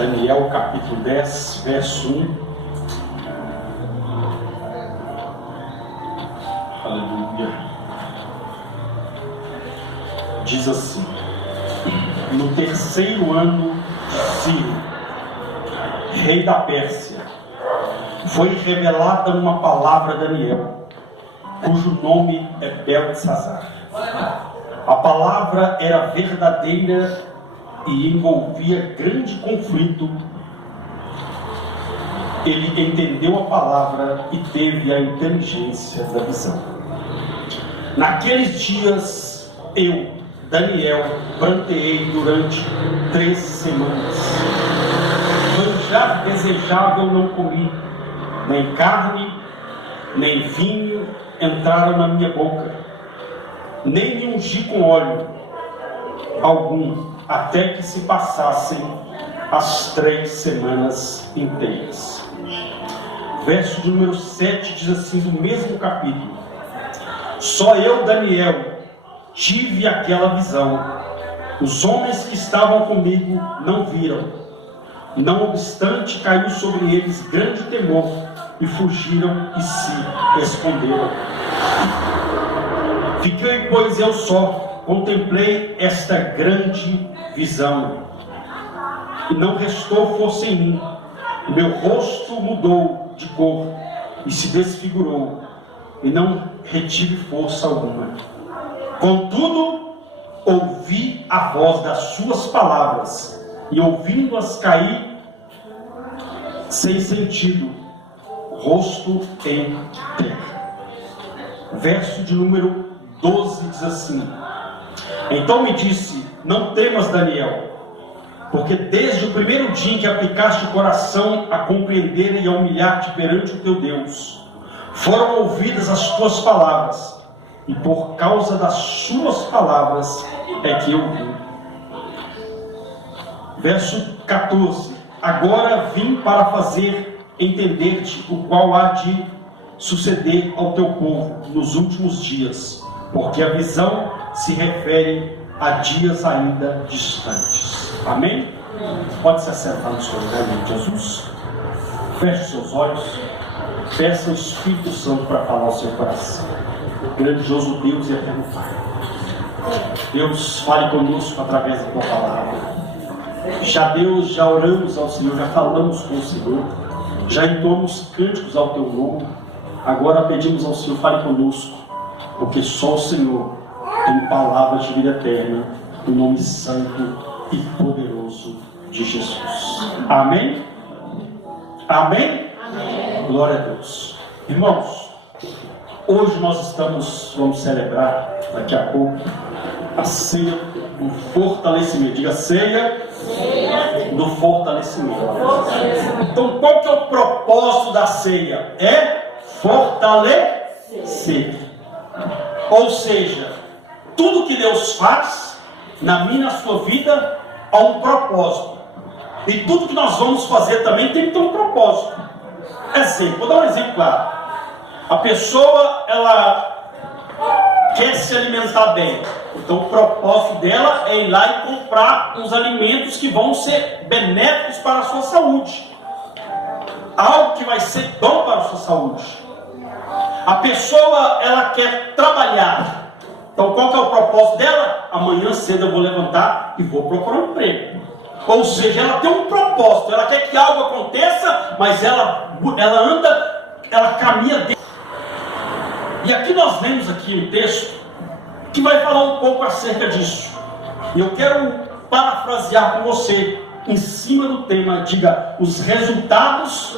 Daniel capítulo 10, verso 1. Aleluia. Diz assim: no terceiro ano de Ciro, rei da Pérsia, foi revelada uma palavra a Daniel, cujo nome é Beltesazar. A palavra era verdadeira e envolvia grande conflito. Ele entendeu a palavra e teve a inteligência da visão. Naqueles dias, eu, Daniel, pranteei durante 13 semanas. Manjar desejável não comi, nem carne, nem vinho entraram na minha boca, nem me ungi com óleo algum, até que se passassem as 3 semanas inteiras. Verso de número 7 diz assim, do mesmo capítulo: só eu, Daniel, tive aquela visão. Os homens que estavam comigo não viram. Não obstante, caiu sobre eles grande temor, e fugiram e se esconderam. Fiquei, pois, eu só, contemplei esta grande visão, e não restou força em mim. Meu rosto mudou de cor e se desfigurou, e não retive força alguma. Contudo, ouvi a voz das suas palavras, e ouvindo-as caí sem sentido, rosto em terra. Verso de número 12 diz assim: então me disse, não temas, Daniel, porque desde o primeiro dia em que aplicaste o coração a compreender e a humilhar-te perante o teu Deus, foram ouvidas as tuas palavras, e por causa das suas palavras é que eu vim. Verso 14: agora vim para fazer entender-te o qual há de suceder ao teu povo nos últimos dias, porque a visão se refere a dias ainda distantes. Amém? Pode se assentar no seu lugar, em Jesus. Feche seus olhos. Peça o Espírito Santo para falar ao seu coração. Grandioso Deus e eterno Pai, Deus, fale conosco através da tua palavra. Já oramos ao Senhor, já falamos com o Senhor, já entoamos cânticos ao teu nome. Agora pedimos ao Senhor, fale conosco, porque só o Senhor tem palavras de vida eterna, no nome santo e poderoso de Jesus. Amém? Amém? Amém. Glória a Deus. Irmãos, hoje nós vamos celebrar, daqui a pouco, a ceia do fortalecimento. Diga, ceia do fortalecimento. Então, qual que é o propósito da ceia? É fortalecer. Ou seja, tudo que Deus faz na minha e na sua vida há um propósito. E tudo que nós vamos fazer também tem que ter um propósito. Exemplo, vou dar um exemplo claro. A pessoa, ela quer se alimentar bem. Então o propósito dela é ir lá e comprar uns alimentos que vão ser benéficos para a sua saúde. Algo que vai ser bom para a sua saúde. A pessoa, ela quer trabalhar. Então qual que é o propósito dela? Amanhã cedo eu vou levantar e vou procurar um emprego. Ou seja, ela tem um propósito. Ela quer que algo aconteça, mas ela caminha dentro. E aqui nós lemos aqui um texto que vai falar um pouco acerca disso. E eu quero parafrasear com você em cima do tema. Diga, os resultados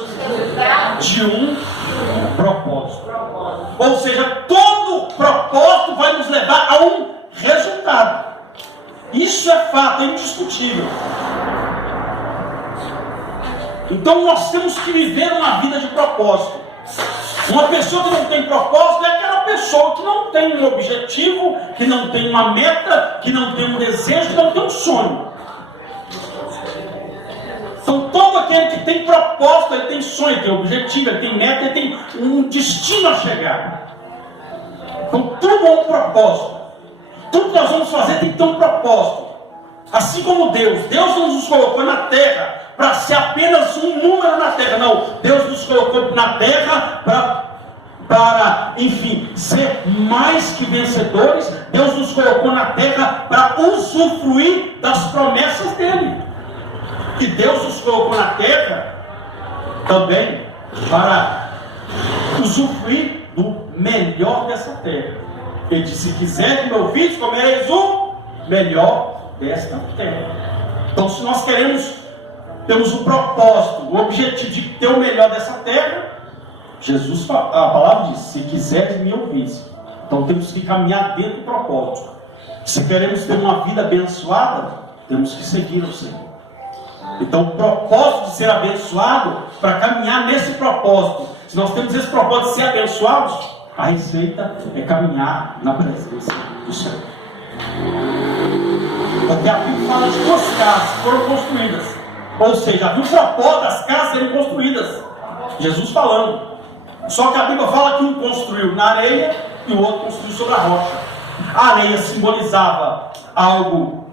de um propósito. Ou seja, todo propósito vai nos levar a um resultado. Isso é fato, é indiscutível. Então nós temos que viver uma vida de propósito. Uma pessoa que não tem propósito é aquela pessoa que não tem um objetivo, que não tem uma meta, que não tem um desejo, que não tem um sonho. Então todo aquele que tem propósito, ele tem sonho, ele tem objetivo, ele tem meta, ele tem um destino a chegar. Então tudo é um propósito. Tudo que nós vamos fazer tem que ter um propósito. Assim como Deus não nos colocou na terra para ser apenas um número na terra. Não, Deus nos colocou na terra para, enfim, ser mais que vencedores. Deus nos colocou na terra para usufruir das promessas dele. E Deus nos colocou na terra também para usufruir do melhor dessa terra. Ele disse: se quiser meu filho, comereis o melhor desta terra. Então, se nós temos o propósito, o objetivo de ter o melhor dessa terra, Jesus, a palavra diz: se quiseres me ouvir. Então temos que caminhar dentro do propósito. Se queremos ter uma vida abençoada, temos que seguir o Senhor. Então o propósito de ser abençoado, para caminhar nesse propósito, se nós temos esse propósito de ser abençoados, a receita é caminhar na presença do Senhor. Porque a Bíblia fala de duas casas que foram construídas. Ou seja, havia o propósito das casas serem construídas. Jesus falando. Só que a Bíblia fala que um construiu na areia e o outro construiu sobre a rocha. A areia simbolizava algo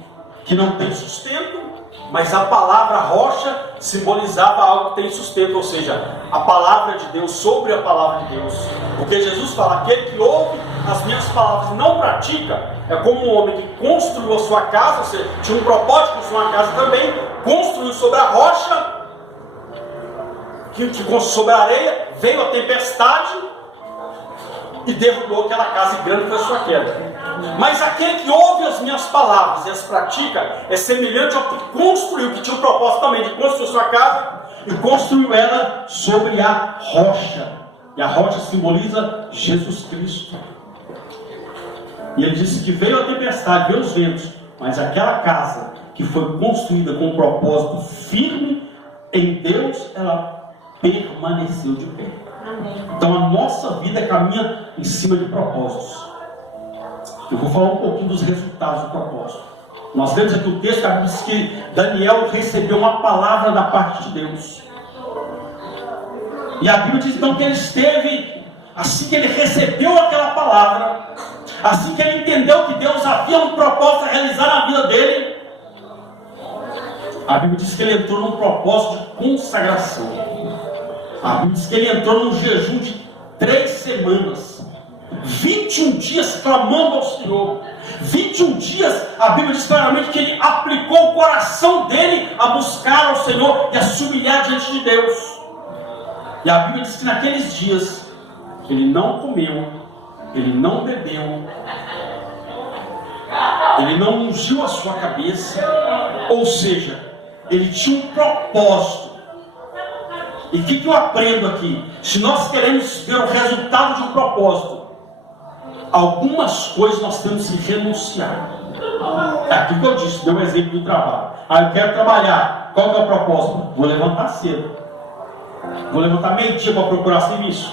que não tem sustento, mas a palavra rocha simbolizava algo que tem sustento, ou seja, a palavra de Deus sobre a palavra de Deus. Porque Jesus fala: aquele que ouve as minhas palavras e não pratica, é como um homem que construiu a sua casa, ou seja, tinha um propósito de construir uma casa também, construiu sobre a rocha, que construiu sobre a areia, veio a tempestade e derrubou aquela casa, e grande foi a sua queda. Mas aquele que ouve as minhas palavras e as pratica é semelhante ao que construiu, que tinha o propósito também de construir sua casa, e construiu ela sobre a rocha. E a rocha simboliza Jesus Cristo. E ele disse que veio a tempestade, veio os ventos, mas aquela casa que foi construída com um propósito firme em Deus, ela permaneceu de pé. Amém. Então a nossa vida caminha em cima de propósitos. Eu vou falar um pouquinho dos resultados do propósito. Nós vemos aqui o texto que diz que Daniel recebeu uma palavra da parte de Deus. E a Bíblia diz então que ele esteve, assim que ele recebeu aquela palavra, assim que ele entendeu que Deus havia um propósito a realizar na vida dele, a Bíblia diz que ele entrou num propósito de consagração. A Bíblia diz que ele entrou num jejum de 3 semanas. 21 dias clamando ao Senhor. 21 dias, a Bíblia diz claramente que ele aplicou o coração dele a buscar ao Senhor e a se humilhar diante de Deus. E a Bíblia diz que naqueles dias ele não comeu, ele não bebeu, ele não ungiu a sua cabeça. Ou seja, ele tinha um propósito. E o que eu aprendo aqui? Se nós queremos ver o resultado de um propósito, algumas coisas nós temos que renunciar. É aquilo que eu disse, deu um exemplo do trabalho. Eu quero trabalhar. Qual que é o propósito? Vou levantar cedo. Vou levantar meio-dia para procurar serviço.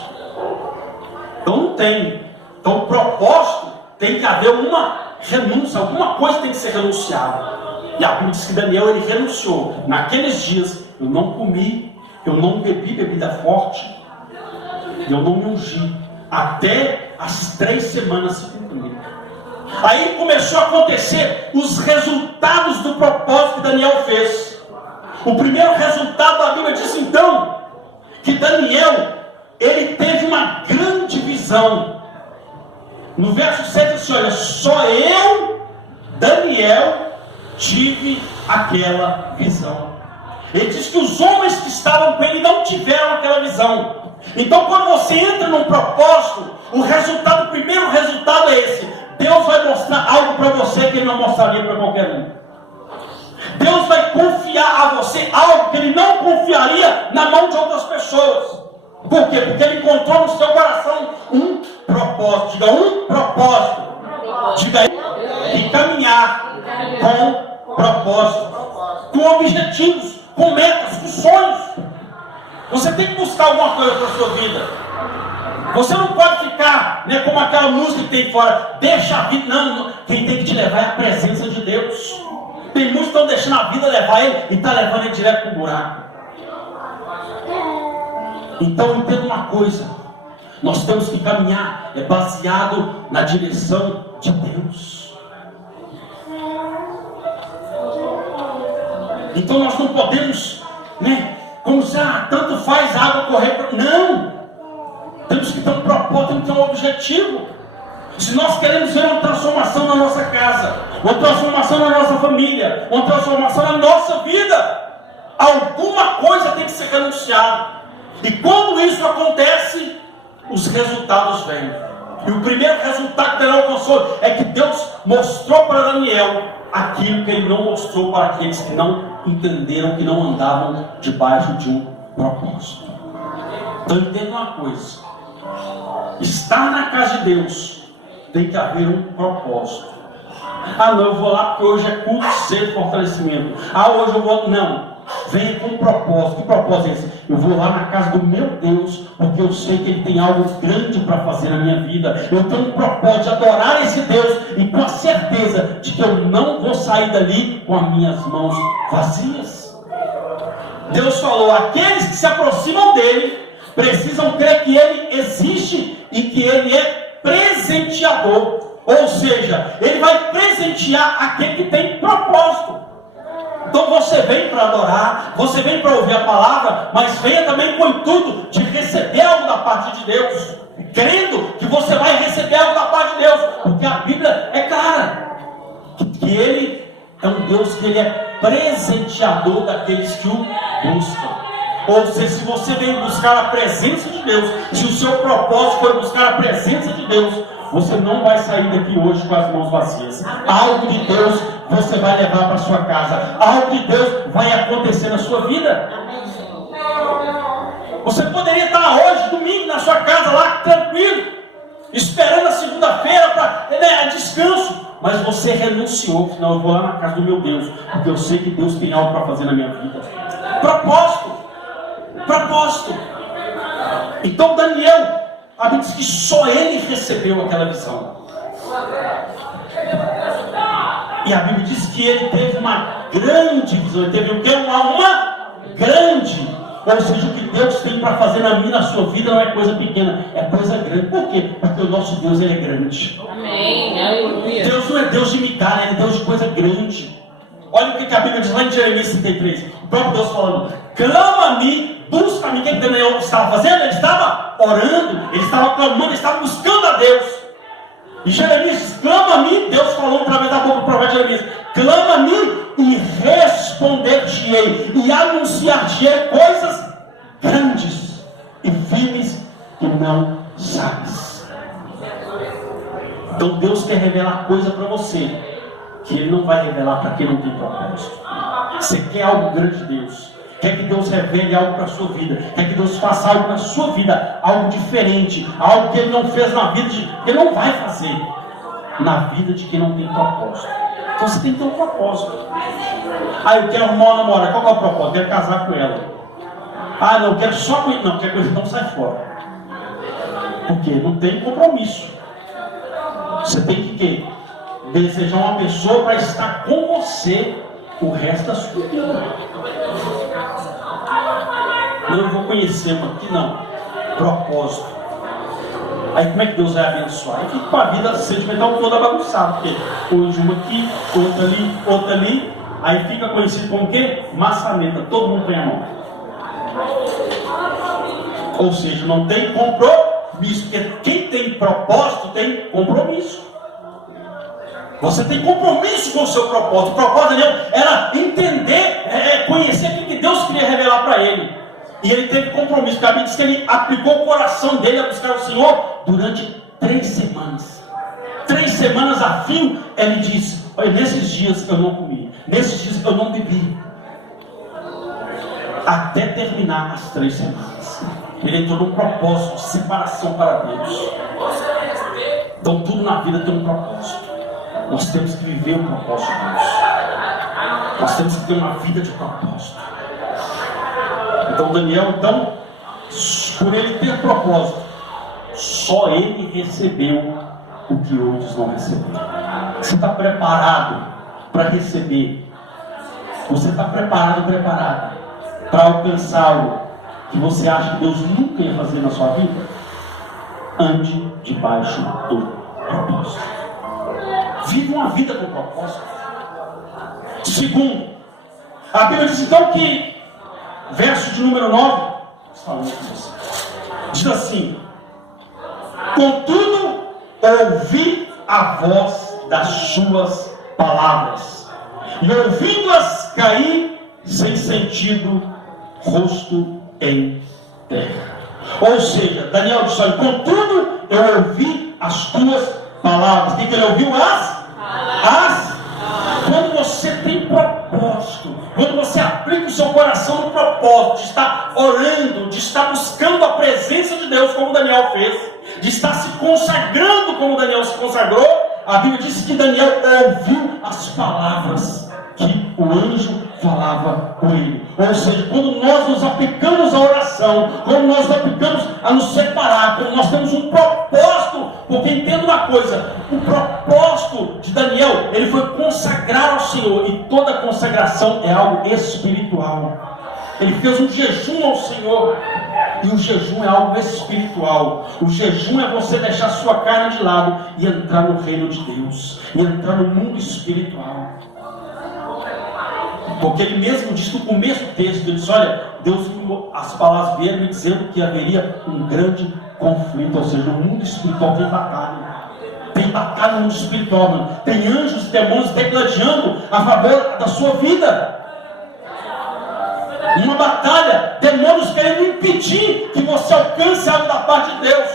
Então não tem. Então o propósito tem que haver uma renúncia, alguma coisa tem que ser renunciada. E a Bíblia diz que Daniel, ele renunciou. Naqueles dias, eu não comi, eu não bebi bebida forte, eu não me ungi, até as 3 semanas se cumprirem. Aí começou a acontecer os resultados do propósito que Daniel fez. O primeiro resultado, a Bíblia diz então que Daniel, ele teve uma grande visão. No verso 7 diz: olha, só eu, Daniel, tive aquela visão. Ele diz que os homens que estavam com ele não tiveram aquela visão. Então quando você entra num propósito, o primeiro resultado é esse: Deus vai mostrar algo para você que ele não mostraria para qualquer um. Deus vai confiar a você algo que ele não confiaria na mão de outras pessoas. Por quê? Porque ele encontrou no seu coração um propósito. Diga, um propósito. Diga aí, e caminhar com propósito, com objetivos, com metas, com sonhos. Você tem que buscar alguma coisa para a sua vida. Você não pode ficar, como aquela música que tem fora, deixa a vida. Não, quem tem que te levar é a presença de Deus. Tem muitos que estão deixando a vida levar ele e está levando ele direto para o buraco. Então entenda uma coisa: nós temos que caminhar baseado na direção de Deus. Então nós não podemos, como se tanto faz a água correr. Não! Temos que ter um propósito, temos que ter um objetivo. Se nós queremos ver uma transformação na nossa casa, uma transformação na nossa família, uma transformação na nossa vida, alguma coisa tem que ser renunciada. E quando isso acontece, os resultados vêm. E o primeiro resultado que Daniel alcançou é que Deus mostrou para Daniel aquilo que ele não mostrou para aqueles que não entenderam, que não andavam debaixo de um propósito. Então entenda uma coisa: estar na casa de Deus tem que haver um propósito. Não, eu vou lá porque hoje é culto, cedo, fortalecimento. Hoje eu vou. Não. Venha com um propósito. Que propósito é esse? Eu vou lá na casa do meu Deus, porque eu sei que Ele tem algo grande para fazer na minha vida. Eu tenho um propósito de adorar esse Deus, e com a certeza de que eu não vou sair dali com as minhas mãos vazias. Deus falou: aqueles que se aproximam dEle precisam crer que Ele existe e que Ele é presenteador. Ou seja, Ele vai presentear aquele que tem propósito. Então você vem para adorar, você vem para ouvir a palavra, mas venha também com o intuito de receber algo da parte de Deus, crendo que você vai receber algo da parte de Deus, porque a Bíblia é clara, que Ele é um Deus que Ele é presenteador daqueles que o buscam. Ou seja, se você vem buscar a presença de Deus, se o seu propósito for buscar a presença de Deus, você não vai sair daqui hoje com as mãos vazias. Algo de Deus você vai levar para a sua casa. Algo de Deus vai acontecer na sua vida. Você poderia estar hoje, domingo, na sua casa, lá tranquilo, esperando a segunda-feira para descanso. Mas você renunciou. Não, eu vou lá na casa do meu Deus, porque eu sei que Deus tem algo para fazer na minha vida. Propósito. Então Daniel, a Bíblia diz que só ele recebeu aquela visão. E a Bíblia diz que ele teve uma grande visão. Ele teve o quê? Uma grande. Ou seja, o que Deus tem para fazer na minha e na sua vida não é coisa pequena, é coisa grande. Por quê? Porque o nosso Deus, Ele é grande. Amém. Aleluia. Deus não é Deus de migalha, Ele é Deus de coisa grande. Olha o que a Bíblia diz lá em Jeremias 33. O próprio Deus falando: clama a mim, busca a mim. O que Daniel estava fazendo? Ele estava orando, ele estava clamando, ele estava buscando a Deus. E Jeremias diz: clama a mim. Deus falou através da boca do profeta Jeremias: clama a mim e responder-te-ei e anunciar-te-ei coisas grandes e firmes que não sabes. Então Deus quer revelar coisa para você que Ele não vai revelar para quem não tem propósito. Você quer algo grande de Deus, quer que Deus revele algo para a sua vida, quer que Deus faça algo na sua vida, algo diferente, algo que Ele não fez na vida, Ele não vai fazer na vida de quem não tem propósito. Então você tem que ter um propósito. Eu quero arrumar uma namorada. Qual é o propósito? Eu quero casar com ela. Não, eu quero só com ele. Não, qualquer coisa, então sai fora. Por quê? Não tem compromisso. Você tem que quê? Desejar uma pessoa para estar com você o resto da sua vida. Não, eu vou conhecer uma aqui, não. Propósito. Aí como é que Deus vai abençoar? Aí fica com a vida sentimental toda bagunçada, porque hoje uma aqui, outra ali, aí fica conhecido como o quê? Maçaneta, todo mundo põe a mão. Ou seja, não tem compromisso, porque quem tem propósito tem compromisso. Você tem compromisso com o seu propósito. O propósito dele era entender, conhecer aquilo que Deus queria revelar para ele. E ele teve compromisso, porque a Bíblia diz que ele aplicou o coração dele a buscar o Senhor durante 3 semanas. 3 semanas a fio, ele disse: olha, nesses dias eu não comi, nesses dias eu não bebi. Até terminar as 3 semanas. Ele entrou num propósito de separação para Deus. Então tudo na vida tem um propósito. Nós temos que viver o propósito de Deus. Nós temos que ter uma vida de propósito. Então Daniel, por ele ter propósito, só ele recebeu o que outros não receberam. Você está preparado para receber? Você está preparado para alcançar algo que você acha que Deus nunca ia fazer na sua vida? Ande debaixo do propósito. Vive uma vida com propósito. Segundo, A Bíblia diz então que, verso de número 9, diz assim: contudo, ouvi a voz das suas palavras, e ouvindo-as caí sem sentido, rosto em terra. Ou seja, Daniel disse: olha, contudo, eu ouvi as tuas palavras. O que ele ouviu? Quando você tem propósito, quando você aplica o seu coração no propósito de estar orando, de estar buscando a presença de Deus, como Daniel fez, de estar se consagrando como Daniel se consagrou, a Bíblia diz que Daniel ouviu as palavras que o anjo falava com ele. Ou seja, quando nós nos aplicamos à oração, quando nós nos aplicamos a nos separar, quando nós temos um propósito, porque entenda uma coisa, o propósito de Daniel, ele foi consagrar ao Senhor, e toda consagração é algo espiritual. Ele fez um jejum ao Senhor, e o jejum é algo espiritual. O jejum é você deixar sua carne de lado e entrar no reino de Deus, e entrar no mundo espiritual. Porque ele mesmo disse no começo do texto, ele disse: olha, Deus, as palavras vieram me dizendo que haveria um grande conflito. Ou seja, no mundo espiritual tem batalha. Tem batalha no mundo espiritual, mano. Tem anjos e demônios degladiando a favor da sua vida. Uma batalha, demônios querendo impedir que você alcance algo da parte de Deus.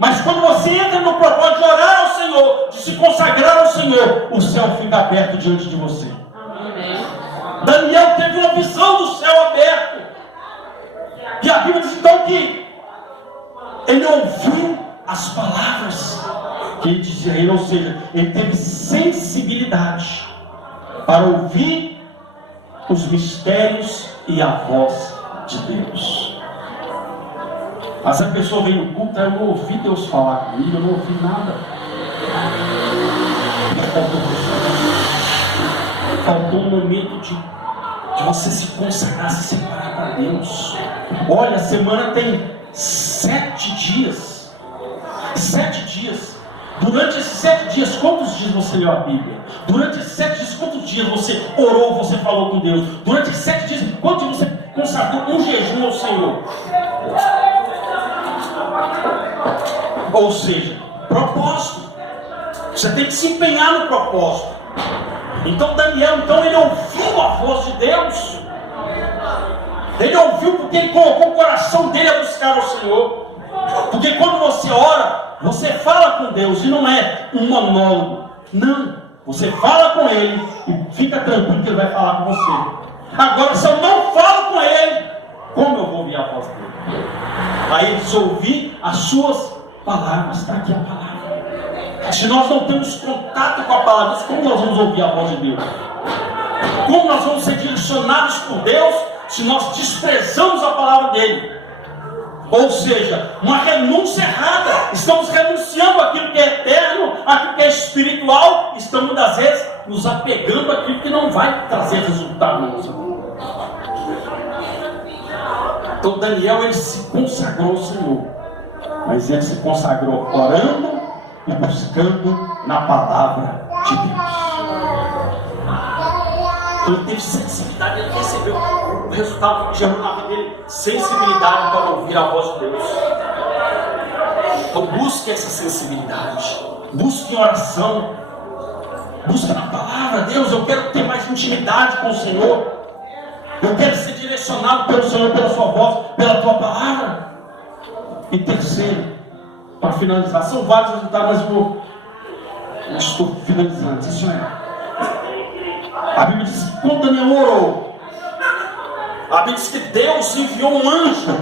Mas quando você entra no propósito de orar ao Senhor, de se consagrar ao Senhor, o céu fica aberto diante de você. Daniel teve uma visão do céu aberto. E a Bíblia diz então que ele ouviu as palavras que ele dizia a ele, ou seja, ele teve sensibilidade para ouvir os mistérios e a voz de Deus. Mas a pessoa vem no culto: eu não ouvi Deus falar comigo, eu não ouvi nada. Faltou um momento de você se consagrar, se separar para Deus. Olha, a semana tem 7 dias. 7 dias. Durante esses 7 dias, quantos dias você leu a Bíblia? Durante esses 7 dias, quantos dias você orou, você falou com Deus? Durante esses 7 dias, quantos dias você consagrou um jejum ao Senhor? Ou seja, propósito. Você tem que se empenhar no propósito. Então Daniel, ele ouviu a voz de Deus. Ele ouviu porque ele colocou o coração dele a buscar o Senhor. Porque quando você ora, você fala com Deus, e não é um monólogo. Não, você fala com Ele e fica tranquilo que Ele vai falar com você. Agora, se eu não falo com Ele, como eu vou ouvir a voz dele? Aí ele diz: ouvir as suas palavras. Está aqui a palavra. Se nós não temos contato com a palavra, como nós vamos ouvir a voz de Deus? Como nós vamos ser direcionados por Deus se nós desprezamos a palavra dele? Ou seja, uma renúncia errada. Estamos renunciando àquilo que é eterno, àquilo que é espiritual. Estamos muitas vezes nos apegando àquilo que não vai trazer resultado na nossa vida. Então Daniel, ele se consagrou ao Senhor, mas ele se consagrou orando e buscando na palavra de Deus. Então ele teve sensibilidade, ele recebeu o resultado que gerou na vida dele, sensibilidade para ouvir a voz de Deus. Então busque essa sensibilidade, busque em oração, busque na palavra. Deus, eu quero ter mais intimidade com o Senhor, eu quero ser direcionado pelo Senhor, pela sua voz, pela tua palavra. E terceiro, para finalizar, são vários resultados, mas estou finalizando. Isso é. A Bíblia diz que quando Daniel orou, a Bíblia diz que Deus enviou um anjo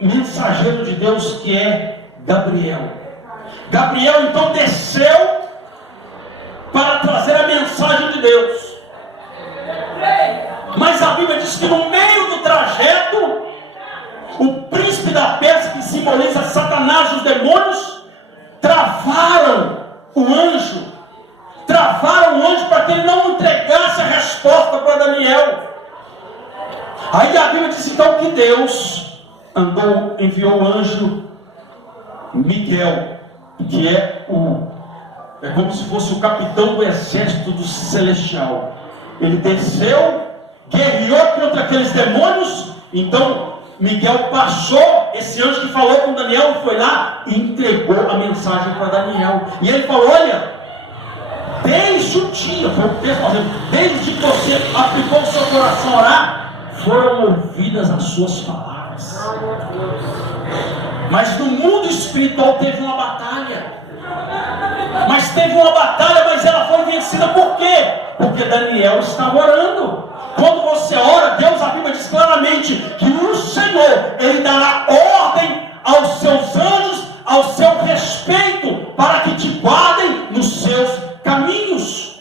mensageiro de Deus, que é Gabriel. Gabriel então desceu para trazer a mensagem de Deus. Mas a Bíblia diz que no meio do trajeto, o príncipe da Pérsia, que simboliza Satanás e os demônios, travaram o anjo para que ele não entregasse a resposta para Daniel. Aí a Bíblia diz então que Deus enviou o anjo Miguel, que é como se fosse o capitão do exército do celestial. Ele desceu, guerreou contra aqueles demônios. Então Miguel passou, esse anjo que falou com Daniel, foi lá e entregou a mensagem para Daniel. E ele falou: olha, desde o dia, foi o texto fazendo, desde que você aplicou o seu coração a orar, foram ouvidas as suas palavras. Mas no mundo espiritual teve uma batalha. Mas teve uma batalha, mas ela foi vencida por quê? Porque Daniel estava orando. Quando você ora, Deus, a Bíblia diz claramente que o Senhor, Ele dará ordem aos seus anjos, ao seu respeito, para que te guardem nos seus caminhos.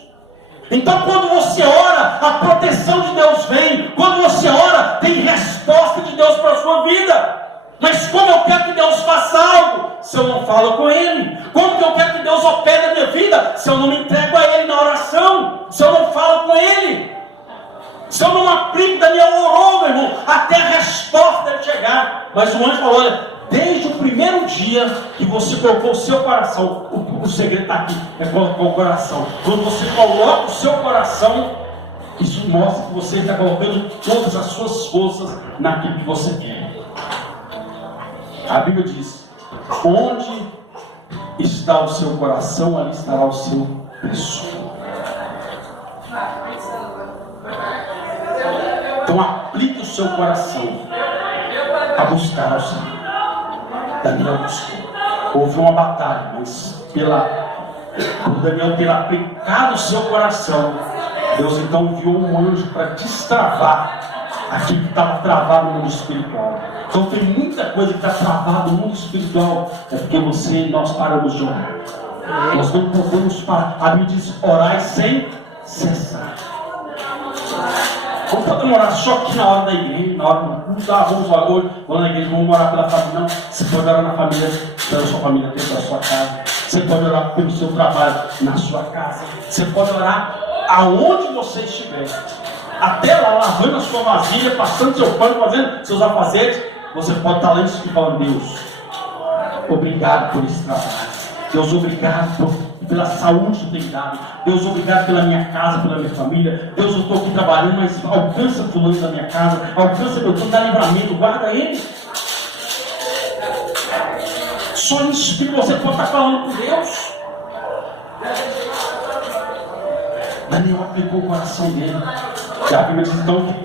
Então quando você ora, a proteção de Deus vem. Quando você ora, tem resposta de Deus para a sua vida. Mas como eu quero que Deus faça algo, se eu não falo com Ele? Como que eu quero que Deus opere a minha vida, se eu não me entrego a Ele na oração? Se eu não falo com Ele? Se eu não aplico, Daniel orou, meu irmão, até a resposta dele chegar. Mas o anjo falou: olha, desde o primeiro dia que você colocou o seu coração, o segredo está aqui, é colocar o coração. Quando você coloca o seu coração, isso mostra que você está colocando todas as suas forças naquilo que você quer. A Bíblia diz: onde está o seu coração, ali estará o seu tesouro. Então aplique o seu coração a buscar ao Senhor. Daniel buscou. Houve uma batalha, mas por Daniel ter aplicado o seu coração, Deus então enviou um anjo para destravar aquilo que estava travado no mundo espiritual. Então tem muita coisa que está travada no mundo espiritual, é porque nós paramos de orar. Nós não podemos parar. A Bíblia diz: orai sem cessar. Não podemos orar só aqui na hora da igreja, na hora do culto. Vamos orar hoje, vamos na igreja, vamos orar pela família. Não, você pode orar na família, pela sua família, pela sua casa. Você pode orar pelo seu trabalho, na sua casa. Você pode orar aonde você estiver. Até lá, lavando a sua vasilha, passando seu pano, fazendo seus afazeres. Você pode estar lá em cima falando: Deus, obrigado por esse trabalho. Deus, obrigado pela saúde que tem dado. Deus, obrigado pela minha casa, pela minha família. Deus, eu estou aqui trabalhando, mas alcança fulano da minha casa, alcança meu filho, dá livramento, guarda ele. Só em espírito você pode estar falando com Deus. Daniel aplicou o coração dele. E a Bíblia diz então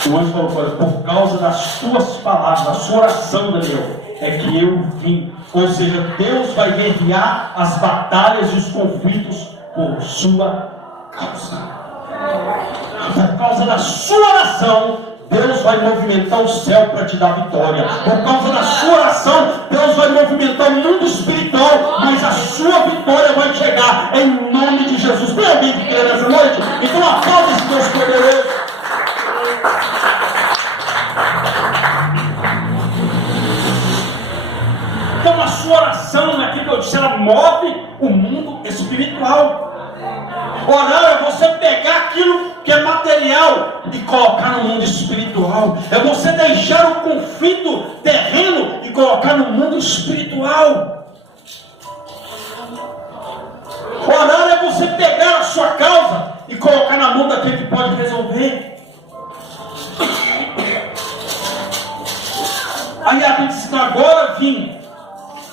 que o anjo falou: por causa das tuas palavras, da sua oração, Daniel, é que eu vim. Ou seja, Deus vai guerrear as batalhas e os conflitos por sua causa. Por causa da sua oração, Deus vai movimentar o céu para te dar vitória. Por causa da sua oração, Deus vai movimentar o mundo espiritual, mas a sua vitória vai chegar em nome de Jesus. Tem alguém que quer nessa noite? Então aplaude esse Deus poderoso. Então a sua oração, naquilo que eu disse, ela move o mundo espiritual. Orar é você pegar aquilo que é material e colocar no mundo espiritual. É você deixar o conflito terreno e colocar no mundo espiritual. Orar é você pegar a sua causa e colocar na mão daquele que pode resolver. Aí a Bíblia diz: então agora vim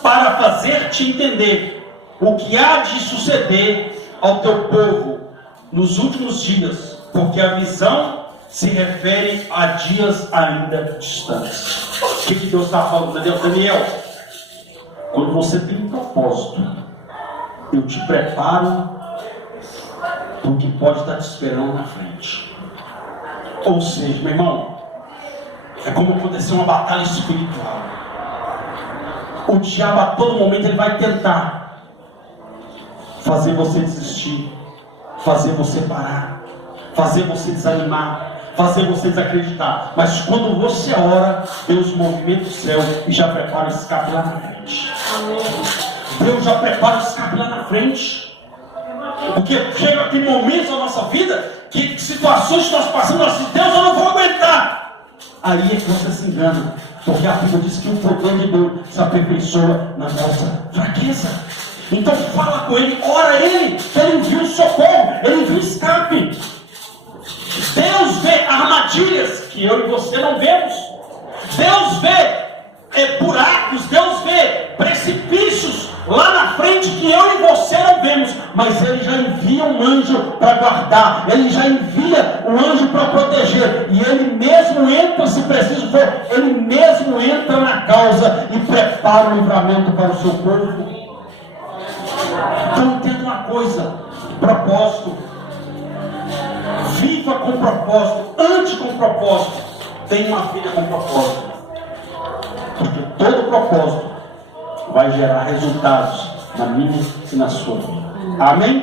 para fazer-te entender o que há de suceder ao teu povo nos últimos dias, porque a visão se refere a dias ainda distantes. O que Deus está falando, Daniel? Quando você tem um propósito, eu te preparo para o que pode estar te esperando na frente. Ou seja, meu irmão, é como acontecer uma batalha espiritual. O diabo a todo momento ele vai tentar fazer você desistir, fazer você parar, fazer você desanimar, fazer você desacreditar. Mas quando você ora, Deus movimenta o céu e já prepara o escape lá na frente. Deus já prepara o escape lá na frente. Porque chega aquele momento da nossa vida que situações que nós passamos, nós dizemos: Deus, eu não vou aguentar. Aí é que você se engana. Porque a Bíblia diz que o poder de Deus se aperfeiçoa na nossa fraqueza. Então fala com Ele, ora Ele, que Ele envia o socorro, Ele envia o escape. Deus vê armadilhas que eu e você não vemos. Deus vê buracos, Deus vê precipícios lá na frente que eu e você não vemos, mas Ele já envia um anjo para guardar, Ele já envia um anjo para proteger, e Ele mesmo entra, se preciso for, Ele mesmo entra na causa e prepara o livramento para o seu povo. Então entenda uma coisa: propósito. Viva com propósito, ande com propósito, tenha uma vida com propósito, porque todo propósito vai gerar resultados na minha e na sua vida. Amém?